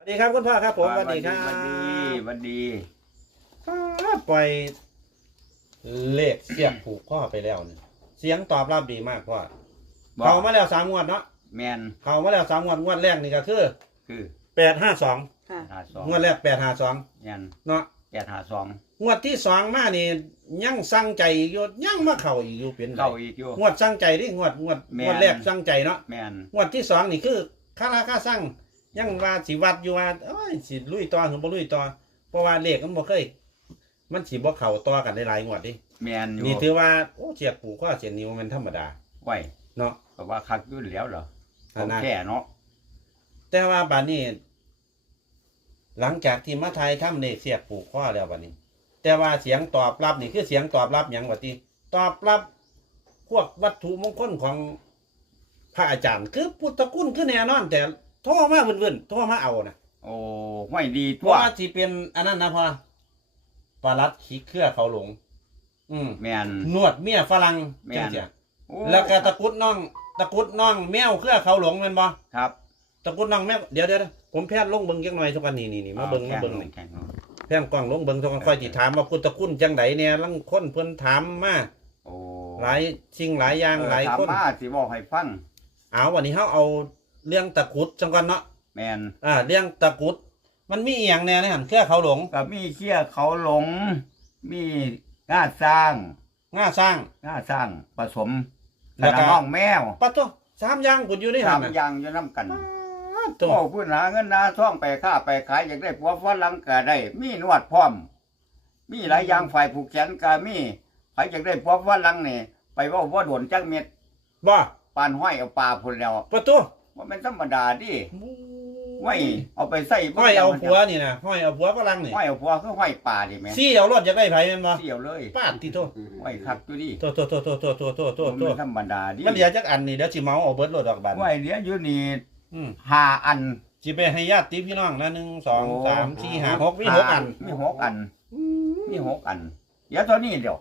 ดีครับคุณพ่อครับผมสวัสดีครับวันดีปล่อยเลขเสียบผูกข้อไปแล้วเนี่ยเสียงตอบรับดีมากพ่อเข้ามาแล้ว3 งวดเนาะแมนเข้ามาแล้ว3 งวดงวดแรกนี่ก็คือ852 ค่ะงวดแรก852 แมนเนาะ 852 งวดที่2มานี่ยังสั่งใจอยู่ยังมาเข้าอีกอยู่เป็นเข้าอีกอยู่งวดสั่งใจดิงวดแรกสั่งใจเนาะแมนงวดที่2นี่คือค่าราคาสั่งยังว่าสิวัดอยู่ว่าเอ้ยสิลุยต่อหรือบ่ลุยต่อเพราะว่าเลขมันบ่เคยมันสิบ่เข้าต่อกันหลายๆงวดดิแมนอยู่นี่ถือว่าโอ้เสียบผูกข้อเสียนิ้วมันธรรมดาไว้เนาะเพราะว่าคักอยู่แล้วเหรอแค่เนาะแต่ว่าบัดนี้หลังจากที่มาไทยทำเลขเสียบผูกข้อแล้วบัดนี้แต่ว่าเสียงตอบรับนี่คือเสียงตอบรับหยังว่าติตอบรับพวกวัตถุมงคลของพระอาจารย์คือพุทธคุณคือแน่นอนแต่โทรมาเวินๆโทรมาเอานะโอ้ไม่ดีเพราะว่าสิเป็นอันนั้นนะพ่อปลัดขี้เครือเขาหลงแมนนวดเมียฝรั่งจังซี่แล้วก็ตะกุดน้องแมวเครือเขาหลงแม่นบ่ครับตะกุดน้องแมวเดี๋ยวผมแพทย์ลงเบิ่งจักหน่อยสักวันนี่มาเบิ่งนี่แพทย์กล้องลงเบิ่งสักวันค่อยสิถามว่าพุทธคุณจังไดแน่ลังคนเพิ่นถามมาโอ้หลายสิ่งหลายอย่างหลายคนถามมาสิบอกให้ฟังวันนี้เฮาเอาเรื่องตะกุดจังก่อนเนาะแมนเรื่องตะกุดมันมีอีหยังแน่ในหั่นเครือเขาหลงก็มีเครือเขาหลงมีง่าสร้างผสมแล้วก็น้องแมวปะโต3อย่างพุ่นอยู่ในหั่น 3อย่างอยู่นำกันโอ้พูดหาเงินหาทองไปค้าไปขายอยากได้ผัวฝรั่งก็ได้มีนวดพร้อมมีหลายอย่างฝ่ายผูกแขนก็มีใครอยากได้ผัวฝรั่งนี่ไปว่าโดนจักเม็ดบ่ปานห้อยเอาปลาพุ่นแล้วปะโตว่ามันธรรมดาดิห้อยเอาไปใส่ห้อยเอาผัวนี่นะห้อยเอาผัวฝรั่งนี่ห้อยเอาผัวคือห้อยปลาดิแม่ซี่เอารถอยากได้ไผแม่นบ่ซี่เอาเลยปาดติโตห้อยคักอยู่ดิโตมันธรรมดาดิมันเหลือจักอันนี่เดี๋ยวสิเมาเอาเบิดรถดอกบาดห้อยเหลืออยู่นี่5 อันสิไปให้ญาติพี่น้องนะ1 2 3 4 5 6มี6 อันมี6 อันเดี๋ยวตัวนี้เดี๋ยว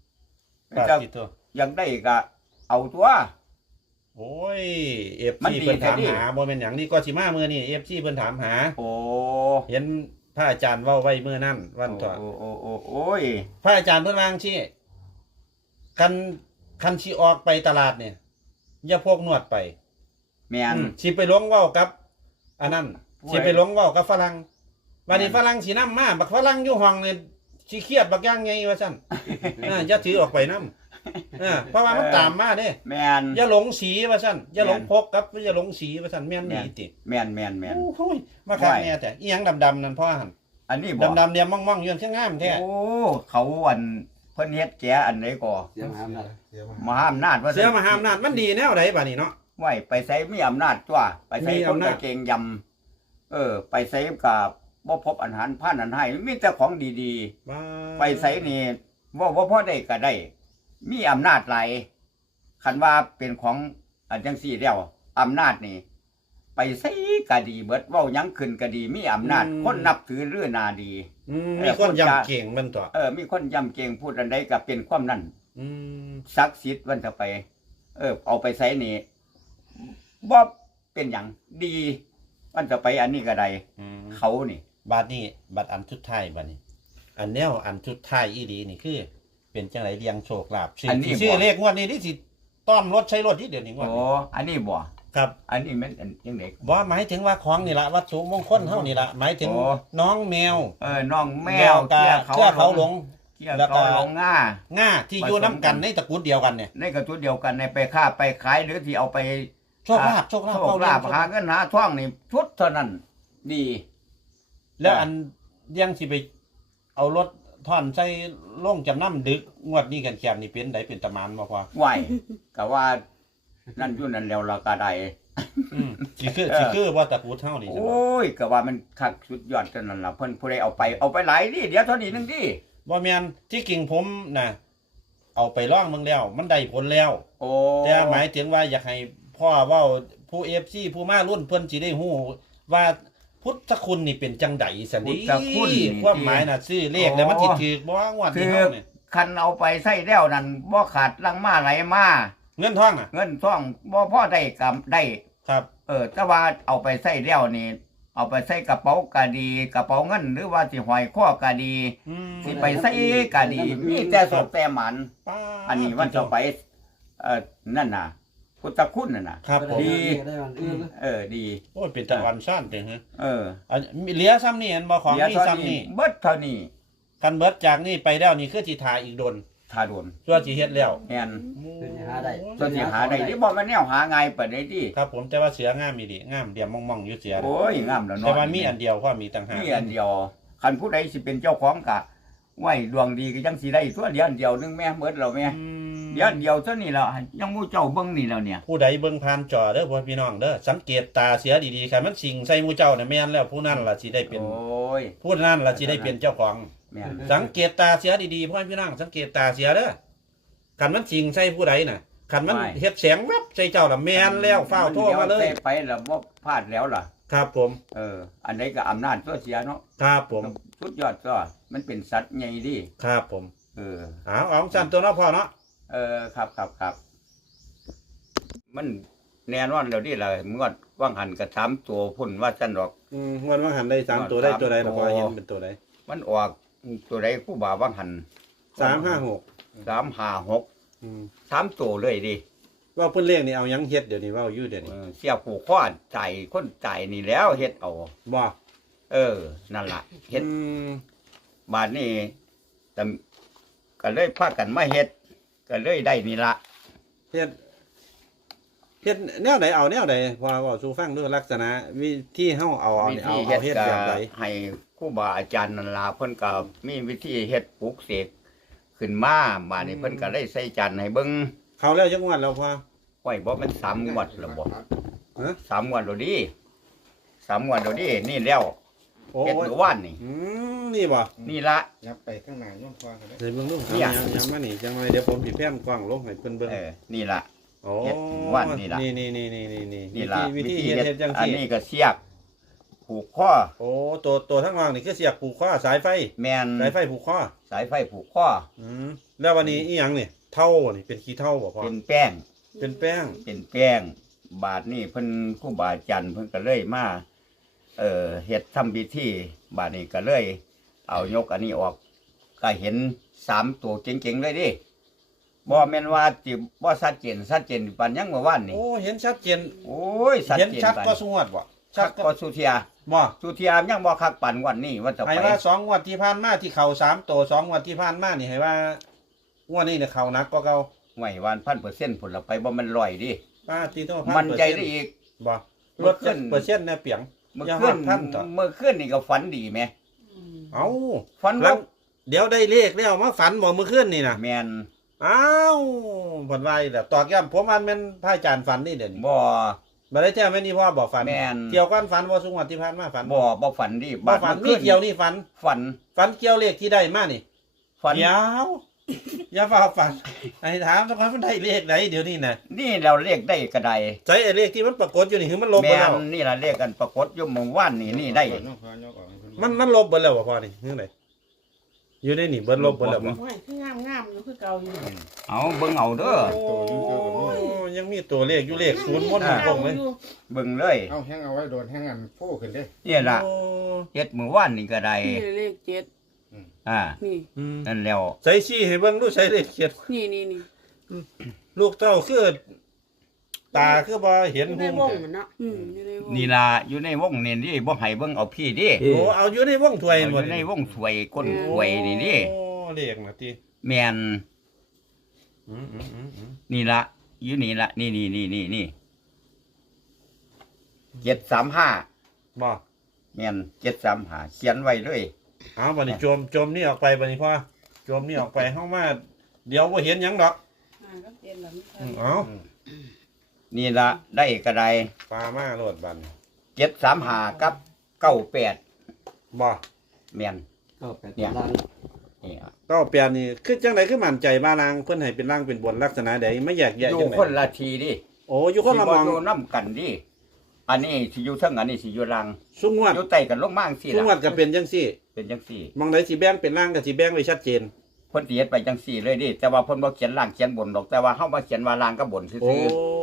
อยากได้ก็เอาตัวโอ้ย FC เพิ่นถามหาบ่แม่นหยังนี่ก็สิมามื้อนี้ FC เพิ่นถามหาโอ้เห็นพระอาจารย์เว้าไว้มื้อนั้นวันต่อโอ้ยพระอาจารย์เพิ่นวาจังซี่คันสิออกไปตลาดเนี่ยอย่าพกนวดไปแม่นสิไปลงเว้ากับอันนั้นสิไปลงเว้ากับฝรั่งบัดนี้ฝรั่งสินำมาบักฝรั่งอยู่ห้องนี่สิเครียดบักอย่างไงว่าซั่นอย่าถือออกไปนำเพราะว่ามันตามมาเด้แม่นอย่าหลงสีว่าซั่นอย่าหลงพกกับอย่าหลงสีว่าซั่นแม่นดีติแม่นโอ้ยมาคักแน่แต่อีหยังดำๆนั่นพ่อหั่นอันนี้บ่ดำๆเนี่ยม่องๆอยู่คืองามแท้โอ้เขาอันเพิ่นเฮ็ดแกอันไหนก่อมหาอำนาจว่าเสือมหาอำนาจมันดีแนวใดบัดนี้เนาะไว้ไปใส่มีอำนาจตัวไปใส่คนตะเกงยำไปใส่กับบ่พบอาหารผ่านอันให้มีแต่ของดีๆไปใส่นี่ว่าพอได้ก็ได้มีอำนาจหลายคันว่าเป็นของอันจังซี่แล้วอำนาจนี่ไปใส่ก็ดีเบิดเว้าหยังขึ้นก็ดีมีอำนาจคนนับถือเรื่อนาดีมีคนย่ำเก่งมันตัวมีคนย่ำเก่งพูดอันใดก็เป็นความนั้นศักดิ์สิทธิ์วันจะไปเอาไปใส่นี่บ่เป็นหยังดีวันจะไปอันนี้ก็ได้เขานี่บาดนี้บัดอันสุดท้ายบัดนี้อันแนวอันสุดท้ายอีหลีนี่คือเป็นจังไดเรียงโชคลาภชื่อเลขงวดนี้ที่สิต้อมรถใช้รถที่เดี๋ยวนี้งวดนี้อันนี้บ่ครับอันนี้มันจังได๋บ่หมายถึงว่าของนี่ล่ะวัตถุมงคลเฮานี่ล่ะหมายถึงน้องแมวน้องแมวเกี่ยวเขาหลงแล้วก็หลงง่าที่อยู่นํกันในตระกูลเดียวกันเนี่ยในตระกูลเดียวกันในไปค้าไปขายหรือที่เอาไปโชคลาภหาเงินหาทองนี่ชุดเท่านั้นดีแล้วอันยังสิไปเอารถท่อนใส่ลงจำนำดึกงวดนี้กันแคบนี่เป็นไดเป็นตะมานบ่พอไหวก็ว่านั่นอยู่นั่นแล้วเราก็ได้สิคือว่าตะกูเท่านี่โอ้ยก็ว่ามันคักสุดยอดเท่านั้นล่ะเพิ่นผู้ใดเอาไปหลายดิเดี๋ยวเท่านี้นึงดิบ่แม่นที่กิ่งผมน่ะเอาไปลองเบิ่งแล้วมันได้ผลแล้วแต่หมายถึงว่าอยากให้พ่อเว้าผู้ FC ผู้มารุ่นเพิ่นสิได้ฮู้ว่าพุทธคุณนี่เป็นจังได๋ซั่นดิความหมายน่ะซื้อเลขแล้วมันสิถูกบ่งวดนี้เฮานี่คันเอาไปใช้แล้วนั่นบ่ขาดลังมาไหลมาเงินทองน่ะเงินทองบ่พอได้กำได้ครับแต่ว่าเอาไปใช้แล้วนี่เอาไปใส่กระเป๋าก็ดีกระเป๋าเงินหรือว่าสิห้อยคอก็ดี สิไปใส่ก็ดีมีแต่สดแต่หมันป้าอันนี้มันจะไปนั่นน่ะพุทธคุณนั่นน่ะครับผมดีได้วันอื่นดีโอ้ยเป็นตะวันซ่านเด้อฮะเอออันมีเหลือซ้ำนี่อันบ่ของเดี๋ยวนี่เท่าซ้ำนี้นี่เบิดเท่านี้กันเบิดจากนี่ไปแล้วนี่คือสิทาอีกโดนทาโดนชั่วสิเฮ็ดแล้วแม่นเพิ่นสิหาได้ส่วนสิหาได้ที่บ่แม่นแนวหาง่ายปานใดติครับผมแต่ว่าเสืองามมีดิงามเดียมมองๆอยู่เสือโอ้ยงามแล้วเนาะแต่ว่ามีอันเดียวพอมีต่างหากมีอันเดียวคันผู้ใดสิเป็นเจ้าของกะไว้ดวงดีก็จังสิได้ตัวเดียวอันเดียวนึงแม่เบิดแล้วแม่อืมเดี๋ยวอันเดียวเท่านี้แล้วยังหมู่เจ้าเบิ่งนี่แล้วเนี่ยผู้ใดเบิ่งผ่านจอเด้อพ่อพี่น้องเด้อสังเกตตาเสือดีๆค่ะมันสิงใส่หมู่เจ้าน่ะแม่นแล้วผู้นั้นล่ะสิได้เป็นโอ้ยผู้นั้นล่ะสิได้เป็นเจ้าของแม่นสังเกตตาเสือดีๆพ่อพี่น้องสังเกตตาเสือเด้อคันมันสิงใส่ผู้ใดน่ะคันมันเฮ็ดแสงแวบใส่เจ้าล่ะแม่นแล้วฟ้าวโทรมาเลยไปแล้วบ่พลาดแล้วล่ะครับผมอันใดก็อำนาจตัวเสียเนาะครับผมสุดยอดก็มันเป็นสัตว์ใหญ่ดีครับผมเออเอาสั่นตัวเนาะพ่อเนาะครับ มันแน่นอนแล้วดิล่ะเมื่อว่างหันก็ถามตัวพุ่นว่าซั่นดอกวันว่าหันได้สามตัวได้ตัวใดล่ะพ่อตัวเห็นเป็นตัวใดมันออกตัวใดผู้บ่าว่างหัน 356 356 3ตัวเลยดิว่าเพิ่นเลขนี่เอาหยังเฮ็ดเดี๋ยวนี้เว้าอยู่เดี๋ยวนี้เสียผูกข้อใจคนใจนี่แล้วเฮ็ดเอาบ่นั่นล่ะเฮ็ดอืมบาดนี้แต่ก็เลยพากันมาเฮ็ดก็เลยได้นี่ละเฮ็ดแนวใดเอาแนวใดพอเว้าสู่ฟังดูลักษณะวิธีเฮาเอาเอาวินี่ธีเอาเฮ็ดเฮ็ดก็แบบใดให้ครูบาอาจารย์นั่นล่ะเพิ่นก็มีวิธีเฮ็ดปลูกเสกขึ้นมาบาดนี้เพิ่นก็ได้ใส่จานให้เบิ่งเข้าแล้วจักงวดแล้วพอไว้บ่แม่น3งวดแล้วบ่ฮะ 3งวดแล้วดิ3งวดแล้วดินี่แล้วโอ้เฮ็ดเมื่อวานนี่นี่บ่นี่ละยับไปข้างหน้าย่อมพอกันได้เดี๋ยวเบิ่งดูเนี่ยยังมานี่จังไดเดี๋ยวผมสิแพนกล้องลงให้เพิ่นเบิ่งนี่ละโอ้เฮ็ดวันนี่ล่ะนี่นี่ละวิธีเฮ็ดจังอันซี่นี้ก็เสียบผูกข้อโอ้ตัวทั้งวางนี่คือเสียบผูกคอสายไฟแมนสายไฟผูกคอสายไฟผูกข้อแล้ววันนี้อีหยังนี่เท่านี่เป็นขี้เท่าบ่พอเป็นแป้งเป็นแป้งเป็นแป้ง บาทนี่เพิ่นครูบาอาจารย์เพิ่นก็เลยมาเฮ็ดทำพิธีบาทนี้ก็เลย เอายกอันนี้ออก ก็เห็น3ตัวเจ๋งๆเลยดิบ่แม่นว่าสิบ่ชัดเจนปานยังเมื่อวานนี่โอ้เห็นชัดเจนโอ้ยชัดเห็นเจนชัดปานก็สงวดบ่ชัดก็สุเทียบ่สุเทียยังบ่คักปานวันนี้ว่าจะให้ไปว่า2งวดที่ผ่านมาที่เข้า3ตัว2งวดที่ผ่านมานี่ให้ว่างวดนี้เนี่ยเข้าหนักกว่าเก่าไหววัน1,000%พุ่นละไปบ่แมัน100ดิป้าตีโตมันใจได้อีกบ่ลดจักเปอร์เซ็นต์แน่เปียงเมื่ออย่าคืนว่าพันต่อเมื่อคืนนี่ก็ฝันดีไหมเอ้าฝันหลัว่างเดี๋ยวได้เลขแล้วมาฝันบ่เมื่อคืนนี่น่ะแมนอ้าวผลว่าอีกแล้วตอกย้ำผมอันแม่นพระอาจารย์ฝันนี่เด่นบ่บ่ได้แท้แม่นนี่พ่อบอกฝันแม่นเกี่ยวกันฝันบ่สุงวัดที่ผ่านมาฝันบ่ฝันดิบ่ฝันมีเกี่ยวนี่ฝันฝันฝันเกี่ยวเลขที่ได้มานี่ฝันเดี๋ยวอย่าฟ้าฝันไอ้ถามสักคนมันได้เลขไหนเดี๋ยวนี้น่ะนี่เราเรียกได้กระไดใส่ไอ้เลขที่มันปรากฏอยู่นี่คือมันลบแมไปแล้นวนี่ล่ะเรียกกันปรากฏอยู่เมื่อวานนี่ได้ย่อมพอย่อมออกให้เพิ่มันลบไปแล้วบ่พ่อนี่คือไดอยู่ในนี่เบิดลบไปแล้วบ่โอ้ยคืองามอยู่คือเก่าอยู่เอาเบิ่งเอาเด้อโอ้ยังมีตัวเลขอยู่เลขศูนย์หมดอ่าตรงเลยเบิ่งเลยเอาแห้งเอาไว้โดนแห้งอันฟูขึ้นเด้นี่ล่ะโอ้เฮ็ดเมื่อวานนี่ก็ได้นี่เลขเจ็ดอ่านี่อืมนั่นแล้วใส่ชี้ให้เบิ่งดูใส่เลขเขียนนี่ลูกเต้าคือตาคือบ่เห็นในหูวงมันเนาะอยู่ในวงนี่ล่ะอยู่ในวงนี่ดิบ่ให้เบิ่งเอาพี่ดิโอ้เอาอยู่ในวงถ้วยเอาอหมดยู่ในวงถ้วยก้นถ้วยนี่ดิโอ้เลขนะติแมนอืมนี่ละอยู่นี่ละนี่735 บ่แมน735เขียนไว้เลยเอาบัดนี้โจมนี่ออกไปบัดนี้พ่อโจมนี่ออกไปเฮามาเดี๋ยวบ่เห็นหยังดอกก็เป็นแบบนี้เอานี่ละได้กระไดปลามาโลดบัด 735กับ98 บ่แมนก็แปดเนี่ยล้านนี่ก็เปลี่ยนนี่คือจังได๋คือมั่นใจว่าลางเพิ่นให้เป็นล่างเป็นบนลักษณะใดไม่แยกแยะอยู่จังได๋คนละทีดิโอ้อยู่คนละหมองสิบ่อยู่นํกันดิอันนี้สิอยู่เทั้งอันนี้สิอยู่ล่างสุงวดอยู่ใต้กันลงมาจังซี่สุงวล่ะดก็เป็นจังซี่เป็นจังซี่หมองใดสิแบ่งเป็นล่างก็สิแบ่งไว้ชัดเจนเพิ่นสิเฮ็ดไปจังซี่เลยดิแต่ว่าเพิ่นบ่เขียนล่างเขียนบนดอกแต่ว่าเฮามาเขียนว่าล่างกับบนซื่โอ้อ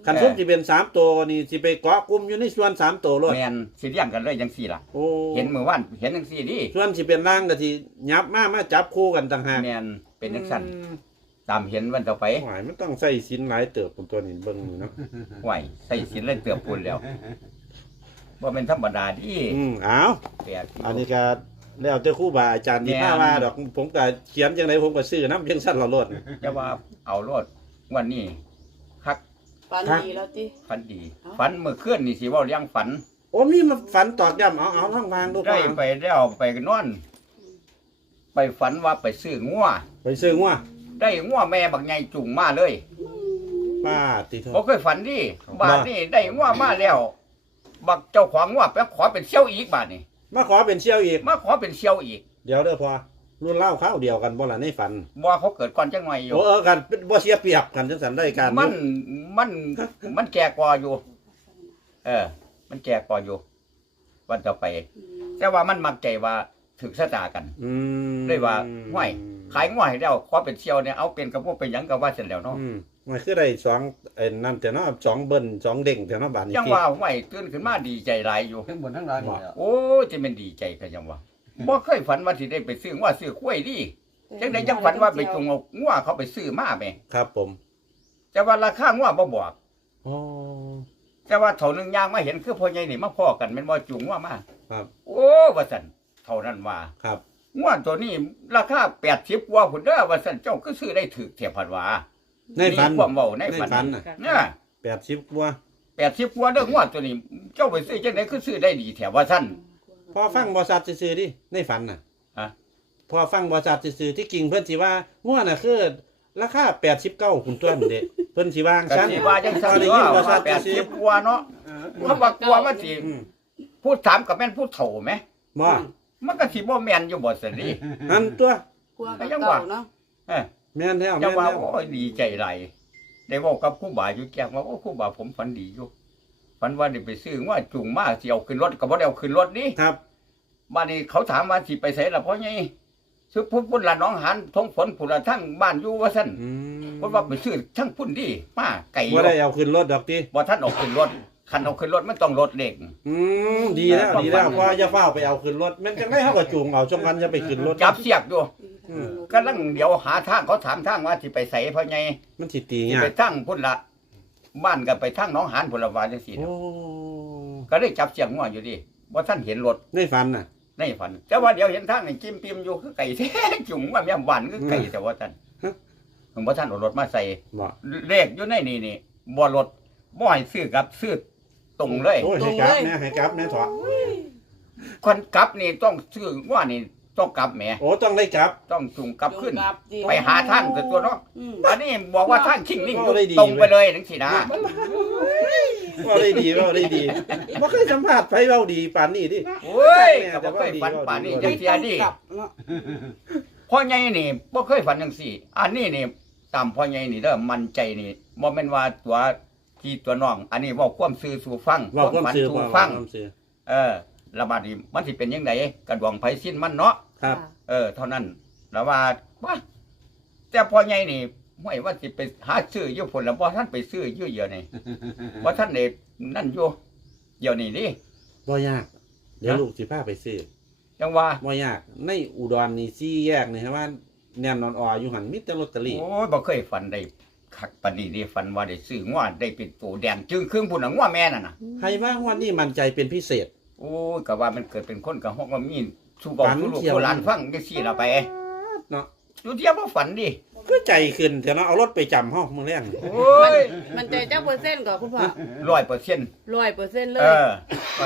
คันซุ่มสิเป็น3ตัวนี่สิไปเกาะกลุ่มอยู่ในส่วน3ตัวโลดแม่นสิเลี้ยงกันเลยจังซี่ล่ะโอ้เห็นมื้อวานเห็นจังซี่ดิส่วนสิเป็นร่างก็สิยับมาจับคู่กันต่างหากแม่นเป็นจังซั่นตามเห็นวันต่อไปหวายมันต้องใส่สินหลายเติบผมตัวนี้เบิ่งนี่เนาะไหวใส่สินเลยเตือบปุ่นแล้วบ่แม่นธรรมดาดิอ้าวแปลกอันนี้ก็แล้วแต่ครูบาอาจารย์ที่แม่นพาว่าดอกผมก็เขียนจังไดผมก็ซื้อนำเพียงสั้นละโลดจะว่าเอารถวันนี้คักปันดีแล้วติฝันดีเอ้าฝันเมื่อคืนนี่สิเว้าเรื่องฝันโอ้มีมาฝันตอกย้ำเอาทั้งวางดูได้พ่อไปแล้วไปนอน ไปฝันว่าไปซื้องัวไปซื้องัวได้งัวแม่บักใหญ่จุงมาเลยป้าติโทบ่เคยฝันดิบาดนี้ได้งัวมาแล้ว บักเจ้าของงัวไปขอเป็นเชี่ยวอีกบาดนี้มาขอเป็นเชี่ยวอีกมาขอเป็นเชี่ยวอีกเดี๋ยวเด้อพ่อรุ่นเล่าข้าวเดียวกันบ่ล่ะในฝันบ่เขาเกิดก่อนจังหน่อยอยู่โอ้กันเป็นบ่เสียเปรียบกันจังสันได้การมันมันแก่กว่าอยู่ มันแก่กว่าอยู่ วันต่อไป แต่ว่ามันมักใจว่าถึกชะตากัน ได้ว่าห้วย ขายง่วยแล้วขอเป็นเชี่ยวเนี่ยเอาเป็นกระพวกเป็นหยังก็ว่าเสร็จแล้วเนาะมันคือได้สองไอ้นั่นแต่เนาะสองเบิ้ลสองเด้งแต่เนาะบาดนี้ยังว่าห้วยตื่นขึ้นมาดีใจหลายอยู่ทั้งบนทั้งล่างนี่แหละโอ้จะเป็นดีใจก็ยังว่าบ่เคยฝันว่าสิได้ไปซื้อว่าซื้อกล้วยดิจังได๋จังฝันว่าไปจงเอางัวเขาไปซื้อมาแม่ครับผมแต่ว่าราคางัวบ่บอกอ๋อแต่ว่าเท่านึงย่างมาเห็นคือพ่อใหญ่นี่มาพ้อกันแม่นบ่จุงงัวมาครับโอ้ว่าซั่นเท่านั้นว่าครับงัวตัวนี้ราคา80กว่าพุ่นเด้อว่าซั่นเจ้าก็ซื้อได้ถูกเทียบพันว่าในฝันความเว้าในฝันน่ะเนี่ย 80กว่า 80กว่าเด้องัวตัวนี้ เจ้าไปซื้อจังได๋คือซื้อได้ดีแถวว่าซั่นพอฟังบ่ชัดซื่อๆดิในฝันน่ะฮะพอฟังบ่ชัดซื่อๆที่จริงเพิ่นสิว่างัวน่ะคือราคา89คุณต้นเด้เพิ่นสิวางก็ซั่นสิว่าจังซั่นได้เนายินบ่ชัะดซื่อ 80กว่าเนาะคำว่ากลัวมันสิอืมพูดถามกับแม่นพูดเฒ่าไหมบ่มันก็สิบ่แม่นอยู่บ่ซั่นดิอันตัวกลัวกับเก่าเนาะเอ้อแม่นแล้วจะแม่นว่าแล้วโอ้ยดีใจหลายได้เว้ากับครูบาอยู่แก้งว่าโอ้ครูบาผมฝันดีอยู่ฝันว่าได้ไปซื้อว่าจุงมาสิเอาขึ้นรถก็บ่ได้เอาขึ้นรถนี่ครับบ้านนี้เขาถามว่าสิไปไสล่ะพ่อใหญ่ซื้อพุ่นละหนองหานทงฝนพุ่นละทั้งบ้านอยู่ว่าซั่นอืมเพิ่นว่าไปซื้อทั้งพุ่นดิมาไก่อบ่ยู่ได้เอาขึ้นรถดอกติบ่ทันเอาขึ้นรถคันเอาขึ้นรถมันต้องรถเล็กดีแล้วดีแล้วเพราะอย่าเฝ้าไปเอาขึ้นรถแม่นจังได๋เฮาก็จูงเอาจังกันอย่าไปขึ้นรถจับเสียกอยู่อืมกำลังเดี๋ยวหาทางเขาถามทางว่าสิไปไสพ่อใหญ่มันสิตีสิยาไปกทั้งพุ่นละบ้านก็ไปทั้งหนองหานพุ่นละว่าจังซี่โอ้ก็ได้จับเสียงงัวอยู่ดิบ่ทันเห็นรถในฝันน่ะในฝันแต่ว่าเดี๋ยวเห็นทางนี่จิ้มปิมอยู่คือไก่แท้จุงว่าแม่นบ้านคือไก่แต่ว่าท่านผมบ่ทันเอารถมาใส่บ่เลขอยู่ในนี่บ่รถบ่ให้ซื้อกับซื้อตรงเลยโอ้ยให้กลับแม่ให้กลับแม่ถอดคนกลับนี่ต้องซื้อว่านี่ต้องกลับแหมโอ้ต้องได้กลับต้องจุงกลับขึ้นกลับดิไปหาทางแต่ตัวเนาะอืมอันนี้บอกว่าทางชิงนิ่งก็ได้ดีตรงไปเลยจังซี่นะว่าได้ดีว่าได้ดีบ่เคยสัมภาษณ์ไผเว้าดีปานนี้ดิโอ้ยแม่ก็แต่บ่ว่าเคยดีฝันว่าป่านนี้ดีจังซี่ดิกลับเนาะพ่อใหญ่นี่บ่เคยฝันจังซี่ อันนี้นี่ตามพ่อใหญ่นี่เด้อมั่นใจนี่บ่แม่นว่าตัวที่ตัวน้อง อันนี้เว้าความซื่อสู่ฟังเว้าความฝันซื่อสู่เว้าฟังความซื่อระบาดนี้มันสิเป็นจังไดกระดวงไผสิ้นมันเนาะครับเท่านั้นแล้วว่าแต่พ่อใหญ่นี่ห้วยว่าสิไปหาซื้ออยู่พุ่นแล้วบ่ทันไปซื้ออยู่เดี๋ยวนี้บ่ทันได้นั่นอยู่เดี๋ยวนี้ดิบ่ยากเดี๋ยวลูกสิพาไปซื้อจังว่าบ่ยากในอุดรนี่ซี่แยกนี่ฮะว่าแน่นอนออยู่หั่นมีแต่ลอตเตอรี่โอ้ยบ่เคยฝันได้คักปานนี้นี่ฝันว่าได้ซื้องัวได้เป็นตัวแดงจึงครึ่งพุ่นน่ะงัวแม่นั่นน่ะให้ว่างวันนี้มั่นใจเป็นพิเศษโอ้ยก็ว่ามันเกิดเป็นคนกับฮอกว่ามีสู่บอกฝันสู่ลูกเที่ยวสู่หลานฟังจังซี่ล่ะไปเนาะอยู่เที่ยวบ่ฝันดิก็ใจขึ้นแต่เนาะเอารถไปจำเฮามื้อแรงโอ้ยมันใจจักเปอร์เซ็นต์ก่อนคุณพ่อ 100% 100%เลเอย อ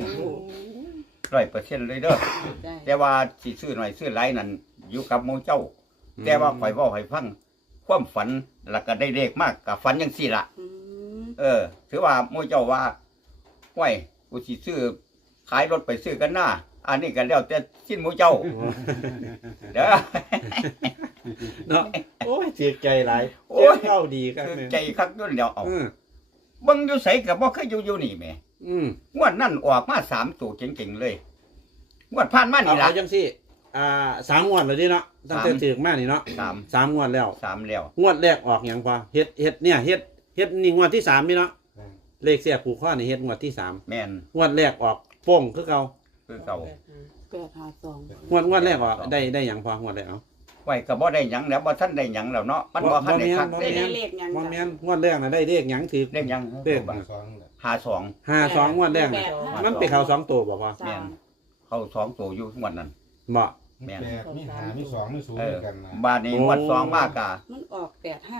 100% เลยเด้อได้แต่ว่าสิซื้อหน่อยซื้อหลายนั่นอยู่กับหมู่เจ้า แต่ว่าข่อยเว้าให้ฟังความฝันแล้วก็ได้เลขมากก็ฝันจังซี่ล่ะอืมถือว่าหมู่เจ้าว่าห้วยกูสิซื้อขายรถไปซื้อกันหน้า อันนี้ก็แล้วแต่สิ้นหมู่เจ้า เด้อเนาะโอ้ยเสียใจหลายโอ้ยเข้าดีครับคือแม่ใจคักยุ่นแล้วเอาอืมเบิ่งอยู่ไสก็บ่เคยอยู่นี่แหม่อืมงวดนั้นออกมา3ตัวเจ๋งๆเลยงวดผ่านมาเอานี่ล่ะจังซี่3งวดแล้วดิเนาะตั้งแต่ถึงมานี่เนาะสาม 3งวดแล้ว 3แล้วงวดแรกออกหยังพอเฮ็ดเนี่ยเฮ็ดเฮ็ดนี่งวดที่3นี่เนาะเลขเสียผูกข้อนี่เฮ็ดงวดที่3 แม่นงวดแรกออกโป้งคือเก่าคือเก่า 852 งวดแรกออกได้หยังพองวดแรกเอาไว้ก็บ่ได้หยังแล้วบ่ทันได้หยังแล้วเนาะมันบ่ทันได้คักบ่ได้แม่ได้เลขหยังบ่จ้ะแม่นงวดแรกน่ะได้เลขหยังถือได้หยังเลข 52 52งวดแรกน่ะมันไปเข้า2ตัวบ่พอแม่น เข้า2ตัวอยู่งวดนั้นเหมาะแม่นมีหามีสองมีศูนเอย์อกันนะบาดนี้งวด2มากะมันออก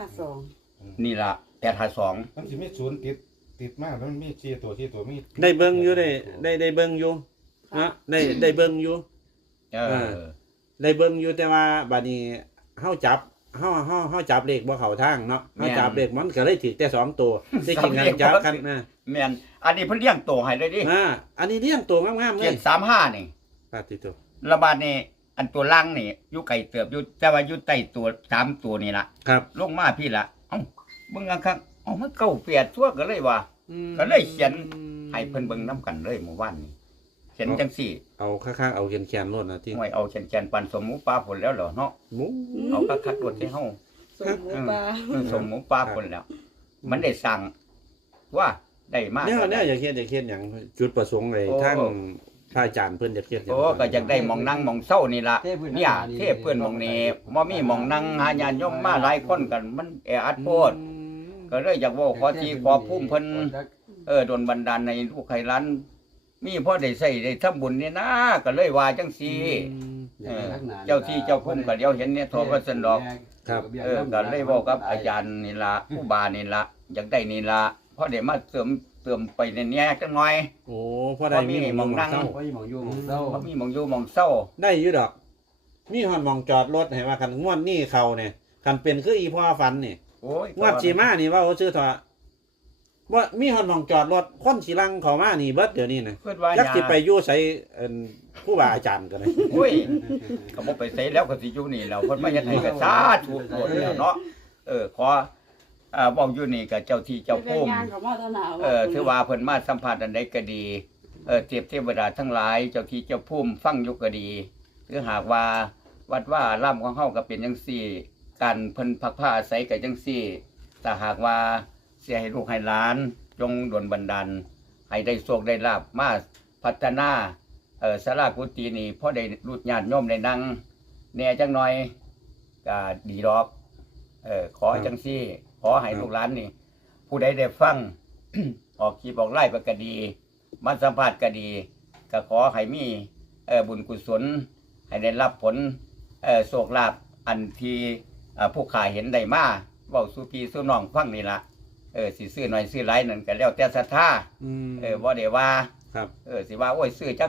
852 นี่ล่ะ852 มันสิมีศูนย์ติดมากแล้วมันมีชี้ตัวมีได้เบิ่งอยู่ได้เบิ่งอยู่นะได้เบิ่งอยู่เออได้เบิ่งอยู่แต่ว่าบัดนี้เฮาจับเฮาจับเลขบ่เข้าทางเนาะเฮาจับเลขมันก็เลยถือแต่2ตัวที่จริงกันจับกันนะแม่นอันนี้เพิ่นเลี้ยงโตให้เลยดิอันนี้เลี้ยงตัวงามๆเลย 735นี่ปาติโตระบาดนี่อันตัวล่างนี่อยู่ไก่เติบอยู่แต่ว่าอยู่ใต้ตัว3ตัวนี่ล่ะครับลงมาพี่ละเอ้าเบิ่งอังคักเอ้ามันเก้าเปียดทั่วก็เลยว่า ก็เลยเขียน ให้เพิ่นเบิ่งนํกันเลยเมื่อวานนี้เขียนจังซี่เอาค่าๆเอาแขนๆโลดนะที่ห่วยเอาแขนๆปันสมหมูปลาผลแล้วเหรอเนาะหมูเอาคักๆรถให้เฮาสมหมูปลาสมหมูปลาผลแล้ว มันได้สั่งว่าได้มากเนี่ยอยากเฮ็ดหยังจุดประสงค์เลยทั้งพระอาจารย์เพิ่นอยากเฮ็ดหยังโอ้ก็อยากได้หมองนั่งหมองเศร้านี่ล่ะเนี่ยเทพเพื่อนหมองนี้บ่มีหมองนั่งหาญาติโยมมาหลายคนกันมันแออัดโพดก็เลยอยากเว้าขอที่ขอภูมิเพิ่นโดนบันดาลในลูกไข่ล้านมีพ่อได้ใส่ได้ทำบุญนี่นะก็เลยว่าจังซี่เจ้าที่เจ้าภูมิก็เดี๋ยวเห็นเนี่ยโทรก็สนดอกครับก็เลยเว้ากับอาจารย์นี่ล่ะผู้บานี่ล่ะอยากได้นี่ล่ะเพราะได้มาเติมไปในเนี้ยจังหน่อยโอ้พอได้มีหมองนั่งบ่มีหมองอยู่หมองเศร้าได้อยู่ดอก มีฮอดหมองจอดรถให้ว่าคันงวดนี้เข้าเนี่ยคันเป็นคืออีพ่อฝันนี่โอ้ยงวดสิมานี่ว่าชื่อเถอะว่ามีฮอดหมองจอดรถคนสิลังเข้ามานี่เบิดเดี๋ยวนี้นะเพิ่นว่าจักสิไปอยู่ไสผู้บาอาจารย์กันเลยโอ้ยก็บ่ไปใส่แล้วก็สิอยู่นี่แล้วเพิ่นมาเฮ็ดให้ก็สาธุโลดแล้วเนาะขอเว้าอยู่นี่ก็เจ้าที่เจ้าภูมิงานเขามาตอนหนาวถือว่าเพิ่นมาสัมภาษณ์อันใดก็ดีเทวดาทั้งหลายเจ้าที่เจ้าภูมิฟังอยู่ก็ดีหรือหากว่าวัดว่าอารามของเฮาก็เป็นจังซี่การเพิ่นพักผ้าอาศัยก็จังซี่ถ้าหากว่าเสียให้ลูกให้หลานจงดลบันดาลให้ได้โชคได้ลาภมาพัฒนาศาลากุฏินี่พอได้รูดญาติโยมได้นั่งแหน่จังหน่อยก็ดีดอกขอจังซี่ ขอให้ลูกหลานนี่ ผู้ใดได้ฟัง ออกคลิปออกไล่ไปก็ดีมาสัมภาษณ์ก็ดี ก็ขอให้มีบุญกุศล ให้ได้รับผลโชคลาภอันที่ผู้ขายเห็นได้มาเว้าสู่พี่สู่น้องฟังนี่ล่ะสิซื้อหน่อยซื้อหลายนั่นก็แล้วแต่ศรัทธาบ่ได้ว่าครับสิว่าโอ้ยซื้อจัก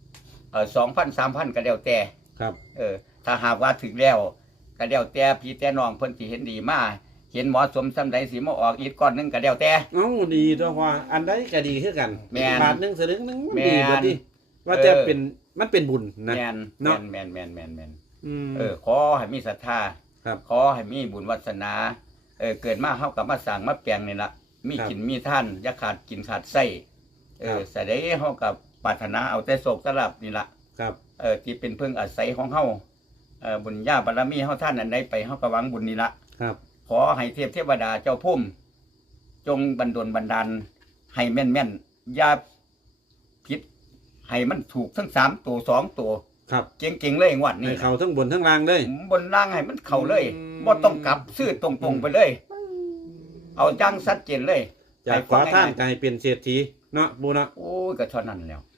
2,000 3,000ก็แล้วแต่ครับถ้าหากว่าถึงแล้วก็แล้วแต่พี่แต่น้องเพิ่นสิเห็นดีมาเห็นเหมาะสมซำใดสิมาออกอีกก้อนหนึงก็แล้วแต่เอ้าดีตัวว่าอันใดก็ดีคือกันแม่นบาทหนึงสลึงหนึงมันแม่นดีกว่าที่ว่าแต่เป็นมันเป็นบุญนะแม่นเนาะแม่นอืมขอให้มีศรัทธาครับขอให้มีบุญวาสนาเกิดมาเฮากับมาสร้างมาแปลงนี่ล่ะมีครับกินมีท่านอย่าขาดกินขาดไส้ครับแสดงเฮากับปรารถนาเอาแต่โศกสลับนี่ล่ะครับที่เป็นเพิ่งอาศัยของเฮาบุญญาบารมีเฮาท่านอันใดไปเฮาก็หวังบุญนี่ล่ะครับขอให้เทพเทวดาเจ้าพุ่มจงบันดลบันดาลให้แม่นอย่าผิดให้มันถูกทั้ง3ตัว2ตัวครับเก่งๆเลยงวดให้นี้เขาทั้งบนทั้งล่างเลยบนล่างให้มันเข้าเลยอืมบ่ต้องกลับซื้อตรงๆไปเลย เอาจังชัดเจนเลยจากขอท่านก็ให้เป็นเศรษฐีเนาะบูเนาะโอ้ยก็เท่านั้นแล้ว